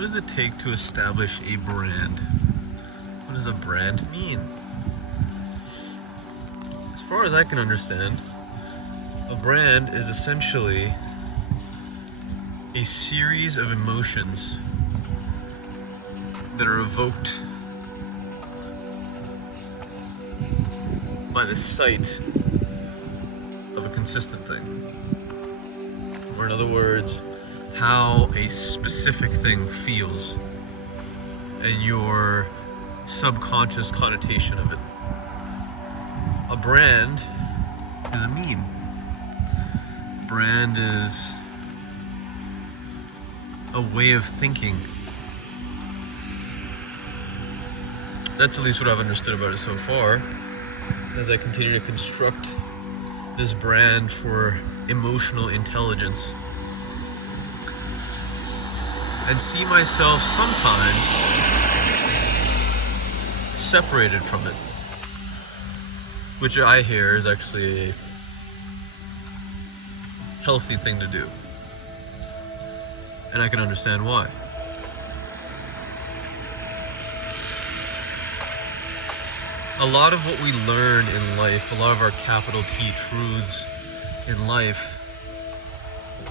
What does it take to establish a brand? What does a brand mean? As far as I can understand, a brand is essentially a series of emotions that are evoked by the sight of a consistent thing. Or in other words, how a specific thing feels and your subconscious connotation of it. A brand is a meme. Brand is a way of thinking. That's at least what I've understood about it so far, as I continue to construct this brand for emotional intelligence. And see myself sometimes separated from it, which I hear is actually a healthy thing to do. And I can understand why. A lot of what we learn in life, a lot of our capital T truths in life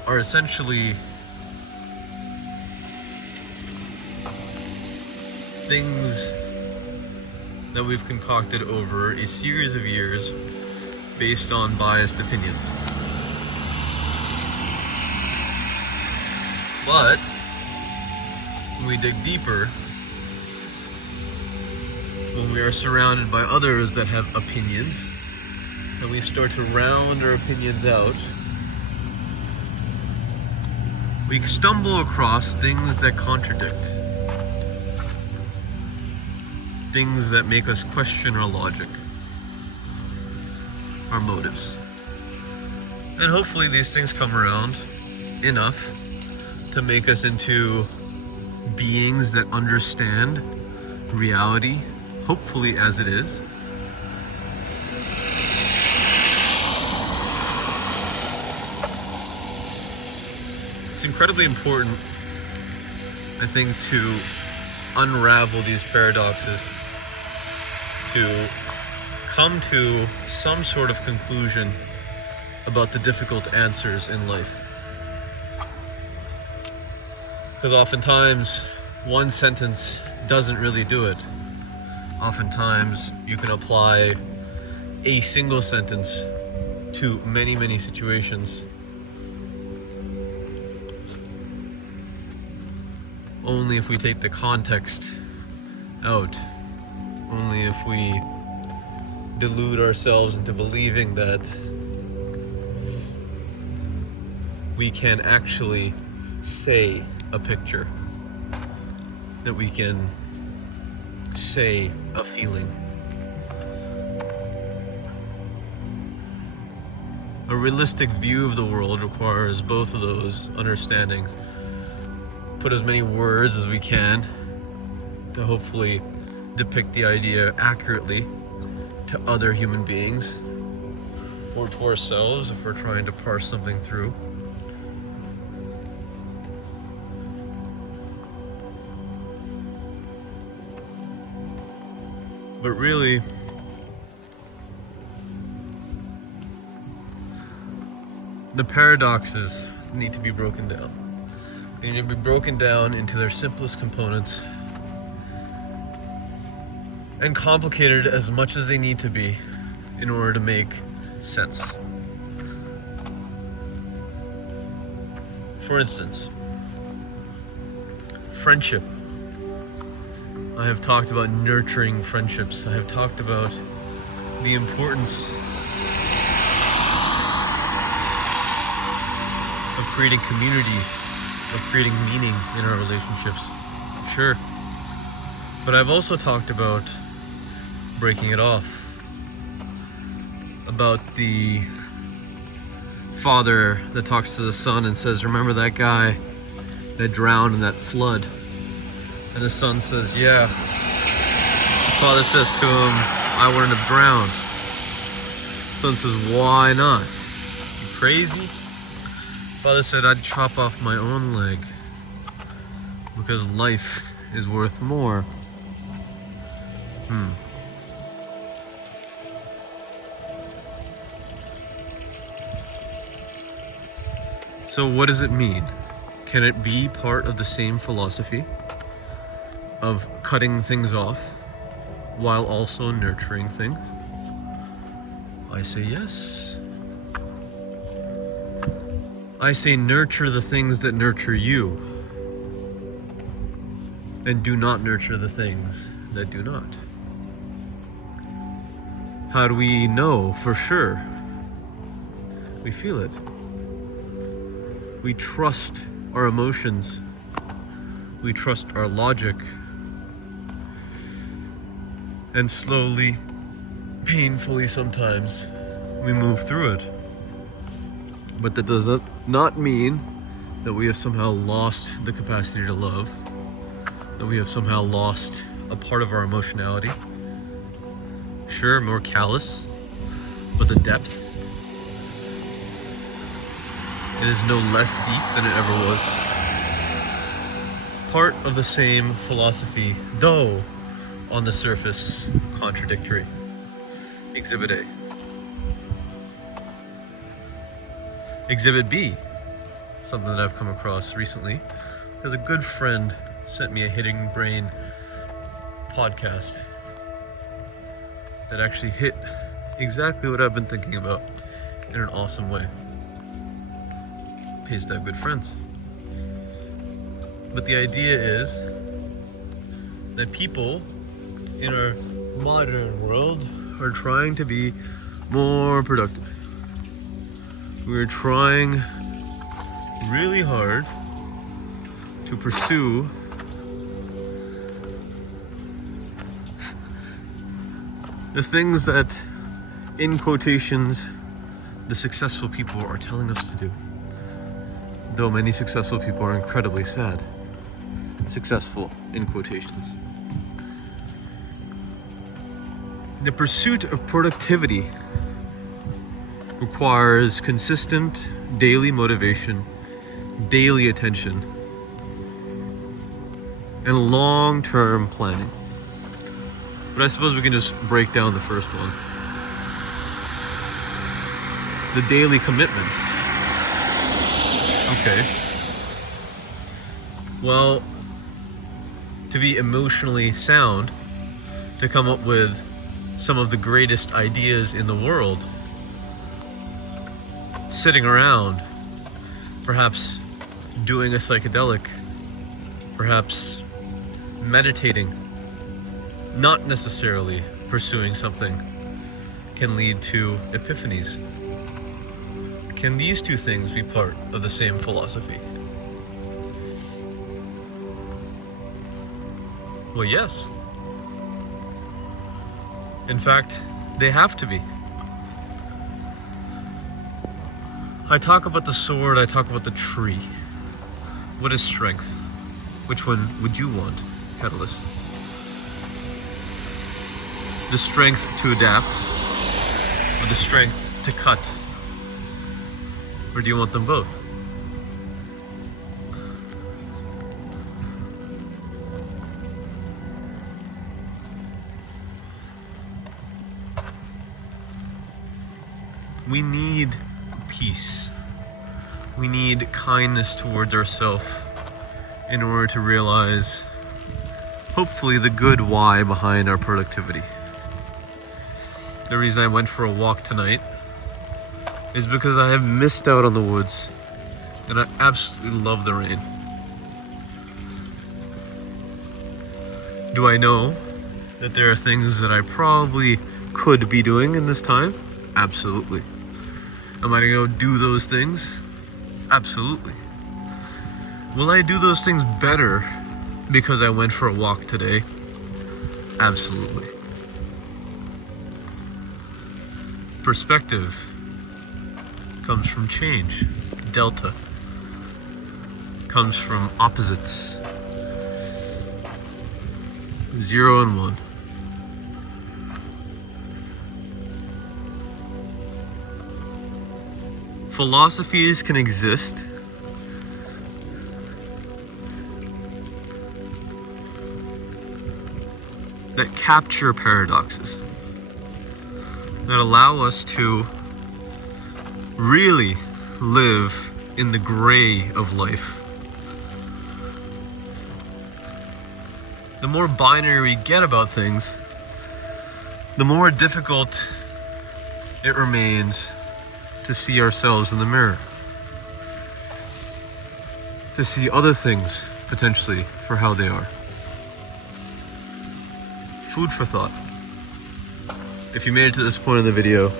are essentially things that we've concocted over a series of years based on biased opinions. But when we dig deeper, when we are surrounded by others that have opinions, and we start to round our opinions out, we stumble across things that contradict. Things that make us question our logic, our motives. And hopefully these things come around enough to make us into beings that understand reality, hopefully as it is. It's incredibly important, I think, to unravel these paradoxes, to come to some sort of conclusion about the difficult answers in life. Because oftentimes, one sentence doesn't really do it. Oftentimes, you can apply a single sentence to many, many situations. Only if we take the context out. Only if we delude ourselves into believing that we can actually say a picture, that we can say a feeling. A realistic view of the world requires both of those understandings. Put as many words as we can to hopefully depict the idea accurately to other human beings or to ourselves if we're trying to parse something through. But really, the paradoxes need to be broken down. They need to be broken down into their simplest components and complicated as much as they need to be in order to make sense. For instance, friendship. I have talked about nurturing friendships. I have talked about the importance of creating community, of creating meaning in our relationships. Sure. But I've also talked about breaking it off. About the father that talks to the son and says, remember that guy that drowned in that flood? And the son says, yeah. The father says to him, I wouldn't have drowned. The son says, why not? You crazy? The father said, I'd chop off my own leg because life is worth more. So what does it mean? Can it be part of the same philosophy of cutting things off while also nurturing things? I say yes. I say nurture the things that nurture you, and do not nurture the things that do not. How do we know for sure? We feel it. We trust our emotions. We trust our logic. And slowly, painfully sometimes, we move through it. But that does not mean that we have somehow lost the capacity to love, that we have somehow lost a part of our emotionality. Sure, more callous, but the depth, it is no less deep than it ever was. Part of the same philosophy, though on the surface contradictory. Exhibit A. Exhibit B, something that I've come across recently, because a good friend sent me a Hitting Brain podcast that actually hit exactly what I've been thinking about in an awesome way. Pays to have good friends. But the idea is that people in our modern world are trying to be more productive. We're trying really hard to pursue the things that, in quotations, the successful people are telling us to do. Though many successful people are incredibly sad. Successful, in quotations. The pursuit of productivity requires consistent daily motivation, daily attention, and long-term planning. But I suppose we can just break down the first one. The daily commitments. Okay. Well, to be emotionally sound, to come up with some of the greatest ideas in the world, sitting around, perhaps doing a psychedelic, perhaps meditating, not necessarily pursuing something, can lead to epiphanies. Can these two things be part of the same philosophy? Well, yes. In fact, they have to be. I talk about the sword, I talk about the tree. What is strength? Which one would you want, Catalyst? The strength to adapt, or the strength to cut? Or do you want them both? We need peace. We need kindness towards ourselves in order to realize, hopefully, the good why behind our productivity. The reason I went for a walk tonight is because I have missed out on the woods, and I absolutely love the rain. Do I know that there are things that I probably could be doing in this time? Absolutely. Am I going to go do those things? Absolutely. Will I do those things better because I went for a walk today? Absolutely. Perspective comes from change. Delta comes from opposites. 0 and 1. Philosophies can exist that capture paradoxes, that allow us to really live in the gray of life. The more binary we get about things, the more difficult it remains to see ourselves in the mirror, to see other things potentially for how they are. Food for thought. If you made it to this point in the video,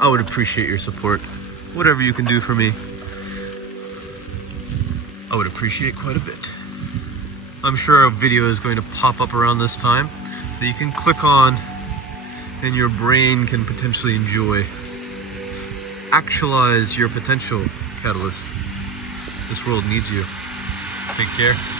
I would appreciate your support. Whatever you can do for me, I would appreciate quite a bit. I'm sure a video is going to pop up around this time that you can click on and your brain can potentially enjoy. Actualize your potential, Catalyst. This world needs you. Take care.